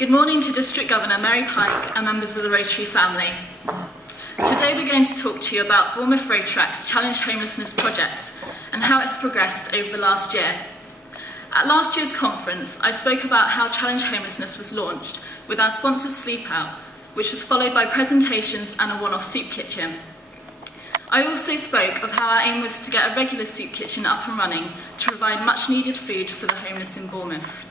Good morning to District Governor Mary Pike and members of the Rotary family. Today we're going to talk to you about Bournemouth Rotaract's Challenge Homelessness project and how it's progressed over the last year. At last year's conference, I spoke about how Challenge Homelessness was launched with our sponsored Sleep Out, which was followed by presentations and a one-off soup kitchen. I also spoke of how our aim was to get a regular soup kitchen up and running to provide much-needed food for the homeless in Bournemouth.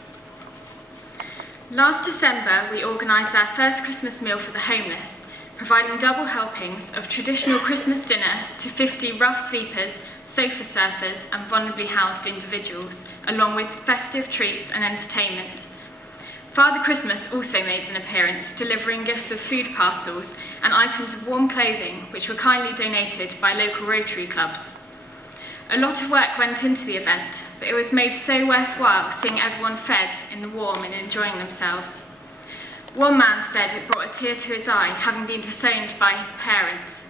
Last December, we organised our first Christmas meal for the homeless, providing double helpings of traditional Christmas dinner to 50 rough sleepers, sofa surfers and vulnerably housed individuals, along with festive treats and entertainment. Father Christmas also made an appearance, delivering gifts of food parcels and items of warm clothing, which were kindly donated by local Rotary clubs. A lot of work went into the event, but it was made so worthwhile seeing everyone fed in the warm and enjoying themselves. One man said it brought a tear to his eye, having been disowned by his parents.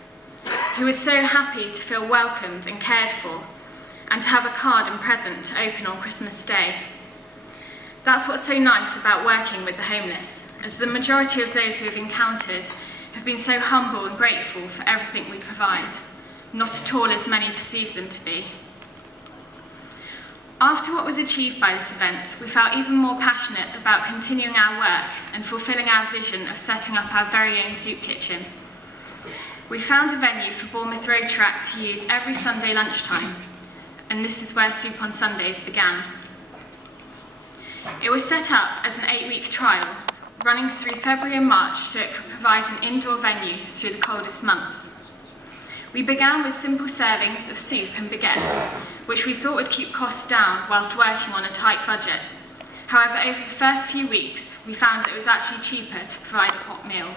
He was so happy to feel welcomed and cared for, and to have a card and present to open on Christmas Day. That's what's so nice about working with the homeless, as the majority of those who we've encountered have been so humble and grateful for everything we provide, not at all as many perceive them to be. After what was achieved by this event, we felt even more passionate about continuing our work and fulfilling our vision of setting up our very own soup kitchen. We found a venue for Bournemouth Rotaract to use every Sunday lunchtime, and this is where Soup on Sundays began. It was set up as an 8-week trial, running through February and March so it could provide an indoor venue through the coldest months. We began with simple servings of soup and baguettes, which we thought would keep costs down whilst working on a tight budget. However, over the first few weeks, we found that it was actually cheaper to provide a hot meal.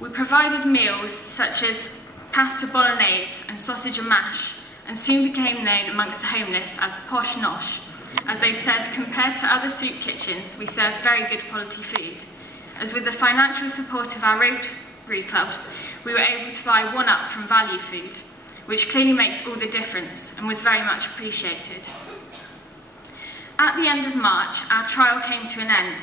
We provided meals such as pasta bolognese and sausage and mash, and soon became known amongst the homeless as posh nosh, as they said, compared to other soup kitchens, we served very good quality food, as with the financial support of our Rotary clubs, we were able to buy one up from value food, which clearly makes all the difference and was very much appreciated. At the end of March, our trial came to an end,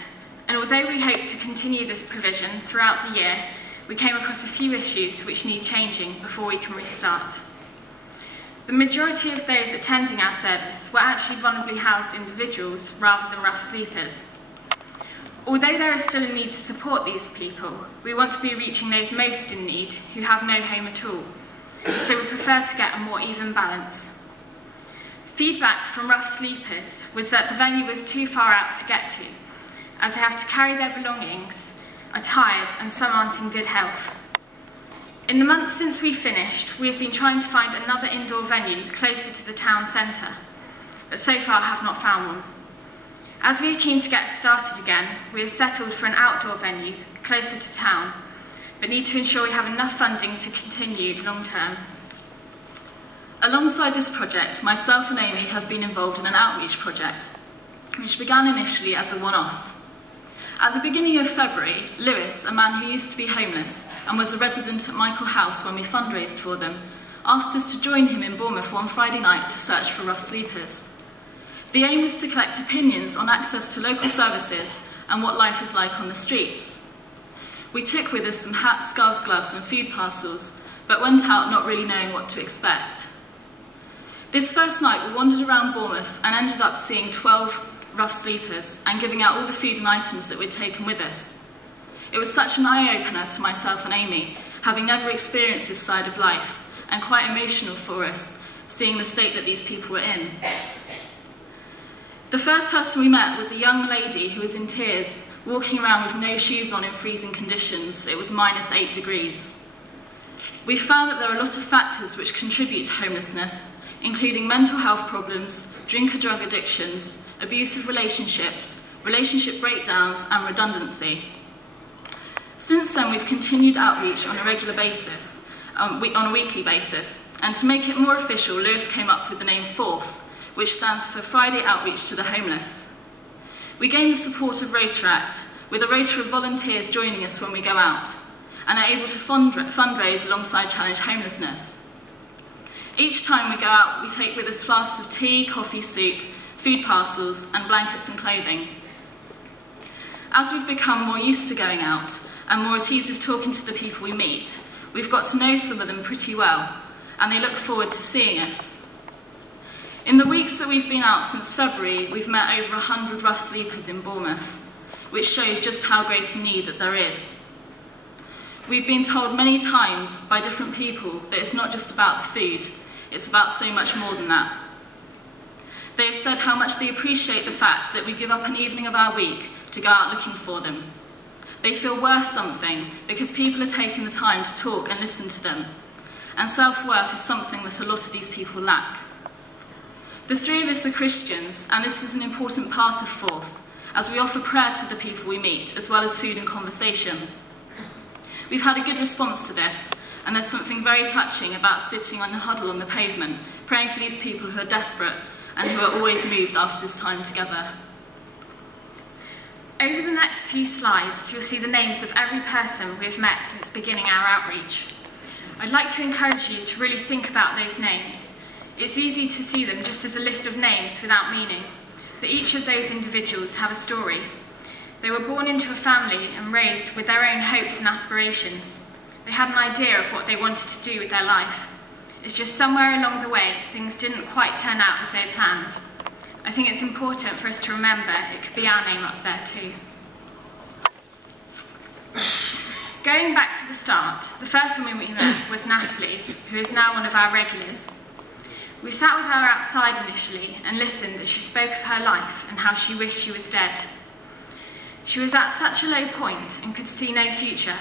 and although we hope to continue this provision throughout the year, we came across a few issues which need changing before we can restart. The majority of those attending our service were actually vulnerably housed individuals rather than rough sleepers. Although there is still a need to support these people, we want to be reaching those most in need who have no home at all, so we prefer to get a more even balance. Feedback from rough sleepers was that the venue was too far out to get to, as they have to carry their belongings, are tired and some aren't in good health. In the months since we finished, we have been trying to find another indoor venue closer to the town centre, but so far have not found one. As we are keen to get started again, we have settled for an outdoor venue closer to town, but need to ensure we have enough funding to continue long term. Alongside this project, myself and Amy have been involved in an outreach project, which began initially as a one-off. At the beginning of February, Lewis, a man who used to be homeless and was a resident at Michael House when we fundraised for them, asked us to join him in Bournemouth one Friday night to search for rough sleepers. The aim was to collect opinions on access to local services and what life is like on the streets. We took with us some hats, scarves, gloves and food parcels, but went out not really knowing what to expect. This first night we wandered around Bournemouth and ended up seeing 12 rough sleepers and giving out all the food and items that we'd taken with us. It was such an eye-opener to myself and Amy, having never experienced this side of life, and quite emotional for us, seeing the state that these people were in. The first person we met was a young lady who was in tears, walking around with no shoes on in freezing conditions. It was -8 degrees. We found that there are a lot of factors which contribute to homelessness, including mental health problems, drink and drug addictions, abusive relationships, relationship breakdowns and redundancy. Since then, we've continued outreach on a regular basis, on a weekly basis, and to make it more official, Lewis came up with the name FORTH, which stands for Friday Outreach to the Homeless. We gain the support of Rotaract, with a rota of volunteers joining us when we go out, and are able to fundraise alongside Challenge Homelessness. Each time we go out, we take with us flasks of tea, coffee, soup, food parcels, and blankets and clothing. As we've become more used to going out and more at ease with talking to the people we meet, we've got to know some of them pretty well, and they look forward to seeing us. In the weeks that we've been out since February, we've met over 100 rough sleepers in Bournemouth, which shows just how great a need that there is. We've been told many times by different people that it's not just about the food, it's about so much more than that. They've said how much they appreciate the fact that we give up an evening of our week to go out looking for them. They feel worth something because people are taking the time to talk and listen to them, and self-worth is something that a lot of these people lack. The three of us are Christians, and this is an important part of Forth, as we offer prayer to the people we meet, as well as food and conversation. We've had a good response to this, and there's something very touching about sitting on a huddle on the pavement, praying for these people who are desperate and who are always moved after this time together. Over the next few slides, you'll see the names of every person we've met since beginning our outreach. I'd like to encourage you to really think about those names. It's easy to see them just as a list of names without meaning, but each of those individuals have a story. They were born into a family and raised with their own hopes and aspirations. They had an idea of what they wanted to do with their life. It's just somewhere along the way, things didn't quite turn out as they had planned. I think it's important for us to remember it could be our name up there too. Going back to the start, the first woman we met was Natalie, who is now one of our regulars. We sat with her outside initially and listened as she spoke of her life and how she wished she was dead. She was at such a low point and could see no future.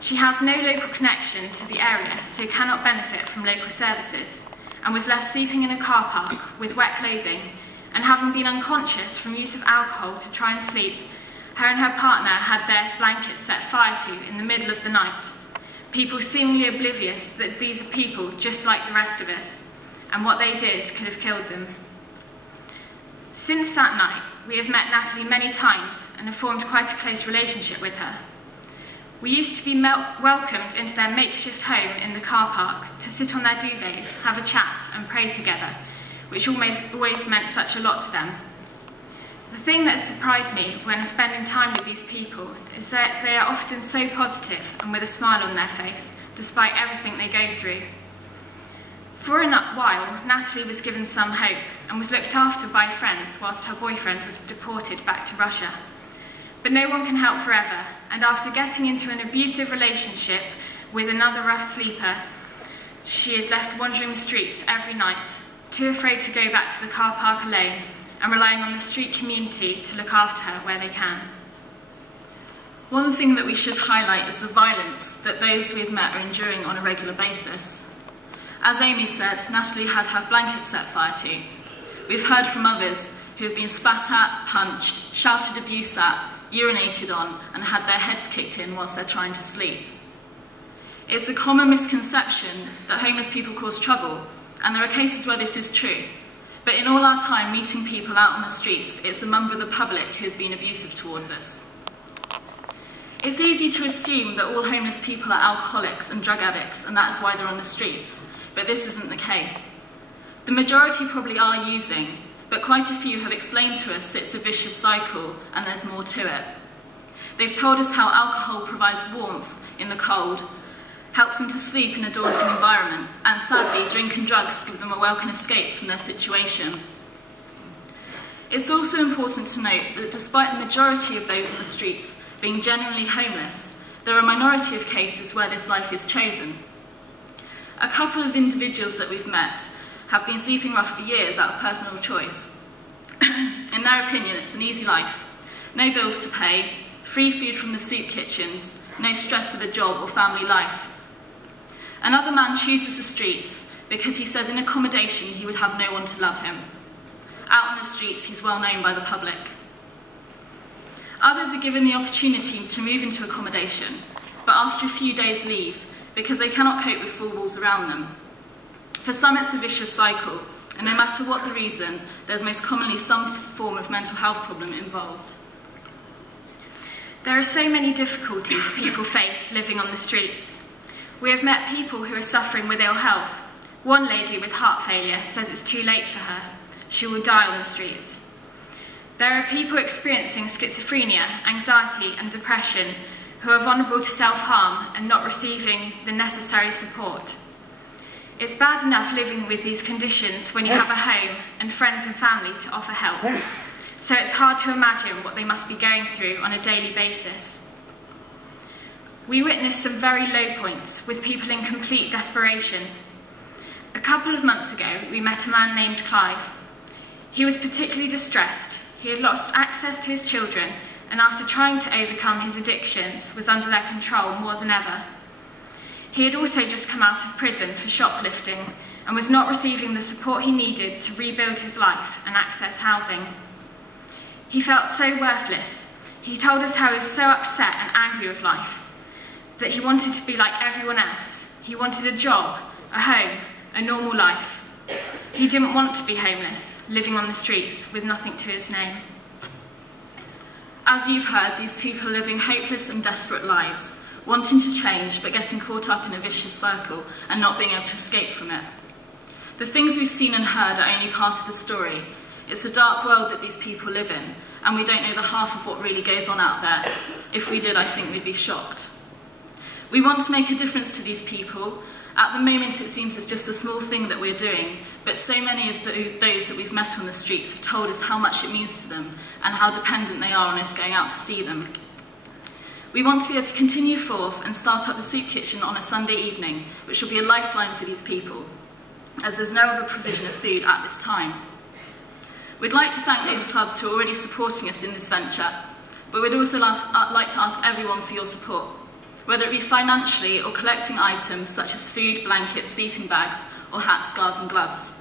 She has no local connection to the area, so cannot benefit from local services, and was left sleeping in a car park with wet clothing, and having been unconscious from use of alcohol to try and sleep, her and her partner had their blankets set fire to in the middle of the night. People seemingly oblivious that these are people just like the rest of us, and what they did could have killed them. Since that night, we have met Natalie many times and have formed quite a close relationship with her. We used to be welcomed into their makeshift home in the car park to sit on their duvets, have a chat and pray together, which always meant such a lot to them. The thing that surprised me when spending time with these people is that they are often so positive and with a smile on their face, despite everything they go through. For a while, Natalie was given some hope and was looked after by friends whilst her boyfriend was deported back to Russia. But no one can help forever, and after getting into an abusive relationship with another rough sleeper, she is left wandering the streets every night, too afraid to go back to the car park alone, and relying on the street community to look after her where they can. One thing that we should highlight is the violence that those we have met are enduring on a regular basis. As Amy said, Natalie had her blanket set fire to. We've heard from others who have been spat at, punched, shouted abuse at, urinated on, and had their heads kicked in whilst they're trying to sleep. It's a common misconception that homeless people cause trouble, and there are cases where this is true. But in all our time meeting people out on the streets, it's a member of the public who has been abusive towards us. It's easy to assume that all homeless people are alcoholics and drug addicts, and that's why they're on the streets. But this isn't the case. The majority probably are using, but quite a few have explained to us it's a vicious cycle and there's more to it. They've told us how alcohol provides warmth in the cold, helps them to sleep in a daunting environment, and sadly, drink and drugs give them a welcome escape from their situation. It's also important to note that despite the majority of those on the streets being genuinely homeless, there are a minority of cases where this life is chosen. A couple of individuals that we've met have been sleeping rough for years out of personal choice. In their opinion, it's an easy life. No bills to pay, free food from the soup kitchens, no stress of a job or family life. Another man chooses the streets because he says in accommodation he would have no one to love him. Out on the streets, he's well known by the public. Others are given the opportunity to move into accommodation, but after a few days leave because they cannot cope with four walls around them. For some, it's a vicious cycle, and no matter what the reason, there's most commonly some form of mental health problem involved. There are so many difficulties people face living on the streets. We have met people who are suffering with ill health. One lady with heart failure says it's too late for her. She will die on the streets. There are people experiencing schizophrenia, anxiety and depression who are vulnerable to self-harm and not receiving the necessary support. It's bad enough living with these conditions when you have a home and friends and family to offer help, so it's hard to imagine what they must be going through on a daily basis. We witnessed some very low points with people in complete desperation. A couple of months ago, we met a man named Clive. He was particularly distressed. He had lost access to his children, and after trying to overcome his addictions, was under their control more than ever. He had also just come out of prison for shoplifting and was not receiving the support he needed to rebuild his life and access housing. He felt so worthless. He told us how he was so upset and angry with life, that he wanted to be like everyone else. He wanted a job, a home, a normal life. He didn't want to be homeless, living on the streets with nothing to his name. As you've heard, these people are living hopeless and desperate lives, wanting to change but getting caught up in a vicious circle and not being able to escape from it. The things we've seen and heard are only part of the story. It's a dark world that these people live in, and we don't know the half of what really goes on out there. If we did, I think we'd be shocked. We want to make a difference to these people. At the moment, it seems it's just a small thing that we're doing, but so many of those that we've met on the streets have told us how much it means to them and how dependent they are on us going out to see them. We want to be able to continue forth and start up the soup kitchen on a Sunday evening, which will be a lifeline for these people, as there's no other provision of food at this time. We'd like to thank those clubs who are already supporting us in this venture, but we'd also like to ask everyone for your support, whether it be financially or collecting items such as food, blankets, sleeping bags, or hats, scarves and gloves.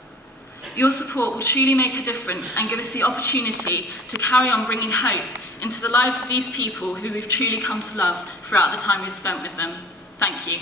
Your support will truly make a difference and give us the opportunity to carry on bringing hope into the lives of these people who we've truly come to love throughout the time we've spent with them. Thank you.